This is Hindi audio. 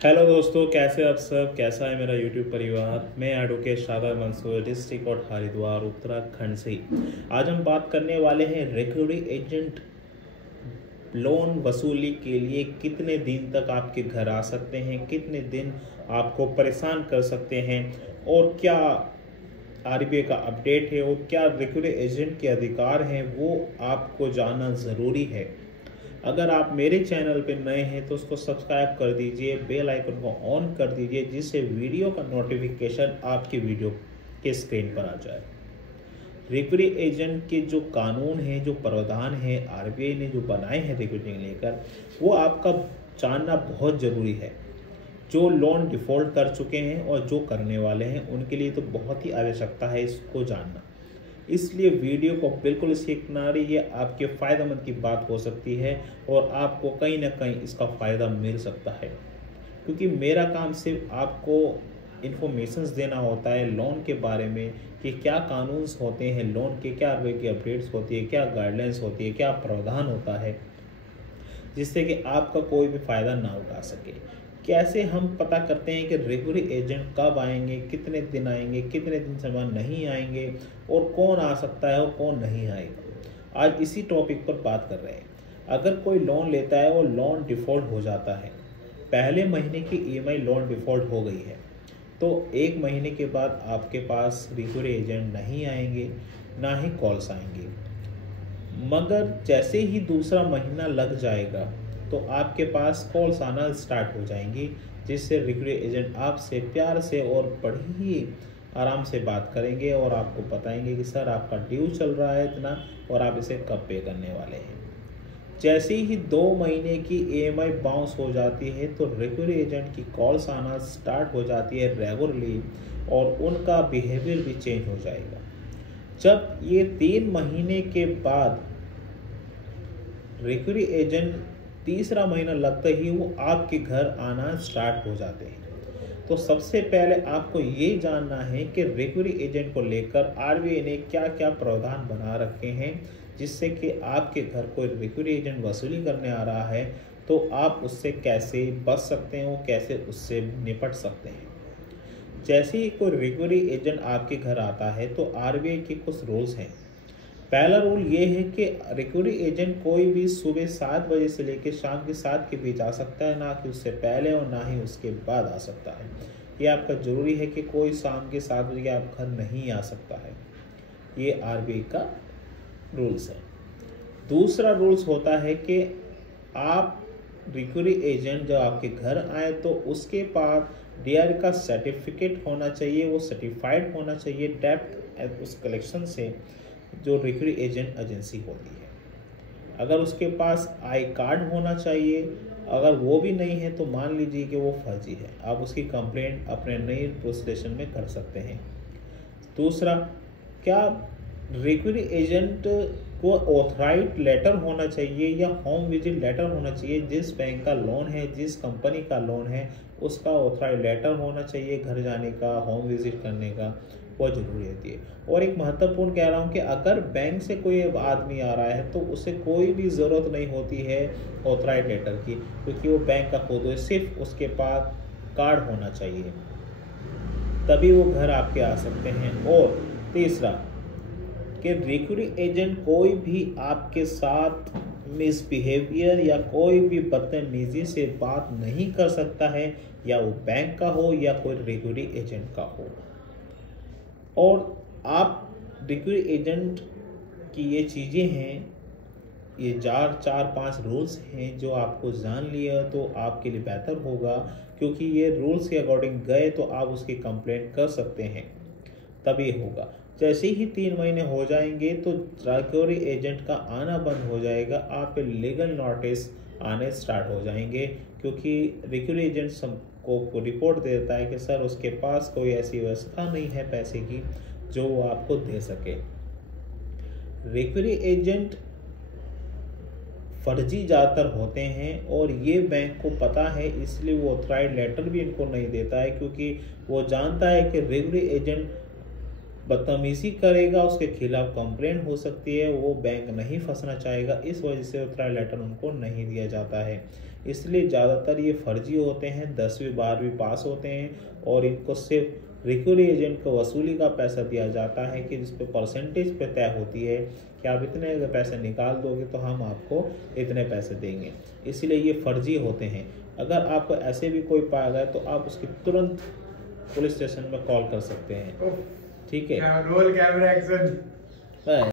हेलो दोस्तों, कैसे आप सब? कैसा है मेरा यूट्यूब परिवार? मैं advocate Shadab Mansoor, district court Haridwar Uttarakhand से। आज हम बात करने वाले हैं रिकवरी एजेंट लोन वसूली के लिए कितने दिन तक आपके घर आ सकते हैं, कितने दिन आपको परेशान कर सकते हैं, और क्या आरबीआई का अपडेट है और क्या रिकवरी एजेंट के अधिकार हैं, वो आपको जानना ज़रूरी है। अगर आप मेरे चैनल पे नए हैं तो उसको सब्सक्राइब कर दीजिए, बेल आइकन को ऑन कर दीजिए, जिससे वीडियो का नोटिफिकेशन आपके वीडियो के स्क्रीन पर आ जाए। रिकवरी एजेंट के जो कानून हैं, जो प्रावधान हैं आरबीआई ने जो बनाए हैं रिकवरी लेकर, वो आपका जानना बहुत ज़रूरी है। जो लोन डिफ़ॉल्ट कर चुके हैं और जो करने वाले हैं उनके लिए तो बहुत ही आवश्यकता है इसको जानना। इसलिए वीडियो को बिल्कुल स्किप ना करिए, ये आपके फ़ायदेमंद की बात हो सकती है और आपको कहीं ना कहीं इसका फ़ायदा मिल सकता है। क्योंकि मेरा काम सिर्फ आपको इन्फॉर्मेशंस देना होता है लोन के बारे में कि क्या कानून होते हैं लोन के, क्या आरबीआई की अपडेट्स होती है, क्या गाइडलाइंस होती है, क्या प्रावधान होता है, जिससे कि आपका कोई भी फ़ायदा ना उठा सके। कैसे हम पता करते हैं कि रिकवरी एजेंट कब आएंगे, कितने दिन आएंगे, कितने दिन से बाद नहीं आएंगे, और कौन आ सकता है और कौन नहीं आएगा, आज इसी टॉपिक पर बात कर रहे हैं। अगर कोई लोन लेता है और लोन डिफ़ॉल्ट हो जाता है, पहले महीने की ईएमआई लोन डिफ़ॉल्ट हो गई है, तो 1 महीने के बाद आपके पास रिकवरी एजेंट नहीं आएंगे, ना ही कॉल्स आएंगे। मगर जैसे ही दूसरा महीना लग जाएगा तो आपके पास कॉल्स आना स्टार्ट हो जाएंगी, जिससे रिकवरी एजेंट आपसे प्यार से और बड़ी ही आराम से बात करेंगे और आपको बताएंगे कि सर आपका ड्यू चल रहा है इतना और आप इसे कब पे करने वाले हैं। जैसे ही 2 महीने की ईएमआई बाउंस हो जाती है तो रिकवरी एजेंट की कॉल्स आना स्टार्ट हो जाती है रेगुलरली, और उनका बिहेवियर भी चेंज हो जाएगा। जब ये 3 महीने के बाद रिकवरी एजेंट तीसरा महीना लगते ही वो आपके घर आना स्टार्ट हो जाते हैं, तो सबसे पहले आपको ये जानना है कि रिकवरी एजेंट को लेकर आरबीआई ने क्या क्या प्रावधान बना रखे हैं, जिससे कि आपके घर कोई रिकवरी एजेंट वसूली करने आ रहा है तो आप उससे कैसे बच सकते हो, कैसे उससे निपट सकते हैं। जैसे ही कोई रिकवरी एजेंट आपके घर आता है तो आरबीआई के कुछ रूल्स हैं। पहला रूल ये है कि रिकवरी एजेंट कोई भी सुबह 7 बजे से लेकर शाम के 7 के बीच आ सकता है, ना कि उससे पहले और ना ही उसके बाद आ सकता है। ये आपका ज़रूरी है कि कोई शाम के 7 बजे आप घर नहीं आ सकता है। ये आरबीआई का रूल्स है। दूसरा रूल्स होता है कि आप रिकवरी एजेंट जब आपके घर आए तो उसके पास डीआर का सर्टिफिकेट होना चाहिए, वो सर्टिफाइड होना चाहिए डेब्ट उस कलेक्शन से जो रिकवरी एजेंट एजेंसी होती है। अगर उसके पास आई कार्ड होना चाहिए, अगर वो भी नहीं है तो मान लीजिए कि वो फर्जी है, आप उसकी कंप्लेंट अपने नई पुलिस स्टेशन में कर सकते हैं। दूसरा, क्या रिकवरी एजेंट को ऑथराइज लेटर होना चाहिए या होम विजिट लेटर होना चाहिए। जिस बैंक का लोन है, जिस कंपनी का लोन है, उसका ऑथराइज लेटर होना चाहिए घर जाने का, होम विजिट करने का, बहुत ज़रूरी होती है। और एक महत्वपूर्ण कह रहा हूँ कि अगर बैंक से कोई आदमी आ रहा है तो उसे कोई भी ज़रूरत नहीं होती है ऑथराइज लेटर की, क्योंकि वो बैंक का खुद है, सिर्फ उसके पास कार्ड होना चाहिए, तभी वो घर आपके आ सकते हैं। और तीसरा कि रिकवरी एजेंट कोई भी आपके साथ मिसबिहेवियर या कोई भी बदतमीजी से बात नहीं कर सकता है, या वो बैंक का हो या कोई रिकवरी एजेंट का हो। और आप रिकवरी एजेंट की ये चीज़ें हैं, ये 4-5 रूल्स हैं जो आपको जान लिया तो आपके लिए बेहतर होगा, क्योंकि ये रूल्स के अकॉर्डिंग गए तो आप उसकी कंप्लेंट कर सकते हैं, तभी होगा। जैसे ही 3 महीने हो जाएंगे तो रिकवरी एजेंट का आना बंद हो जाएगा, आप पे लीगल नोटिस आने स्टार्ट हो जाएंगे, क्योंकि रिकवरी एजेंट को रिपोर्ट देता है कि सर उसके पास कोई ऐसी व्यवस्था नहीं है पैसे की जो वो आपको दे सके। रिकवरी एजेंट फर्जी ज़्यादातर होते हैं और ये बैंक को पता है, इसलिए वो ऑथराइज लेटर भी इनको नहीं देता है, क्योंकि वो जानता है कि रिकवरी एजेंट बदतमीजी करेगा, उसके खिलाफ कंप्लेंट हो सकती है, वो बैंक नहीं फंसना चाहेगा, इस वजह से ऑथराइज लेटर उनको नहीं दिया जाता है। इसलिए ज़्यादातर ये फर्जी होते हैं, 10वीं 12वीं पास होते हैं और इनको सिर्फ रिकवरी एजेंट को वसूली का पैसा दिया जाता है कि जिस पे परसेंटेज पे तय होती है कि आप इतने पैसे निकाल दोगे तो हम आपको इतने पैसे देंगे, इसलिए ये फर्जी होते हैं। अगर आपको ऐसे भी कोई पाया गया तो आप उसकी तुरंत पुलिस स्टेशन में कॉल कर सकते हैं। ठीक है, रोल कैमरा एक्शन।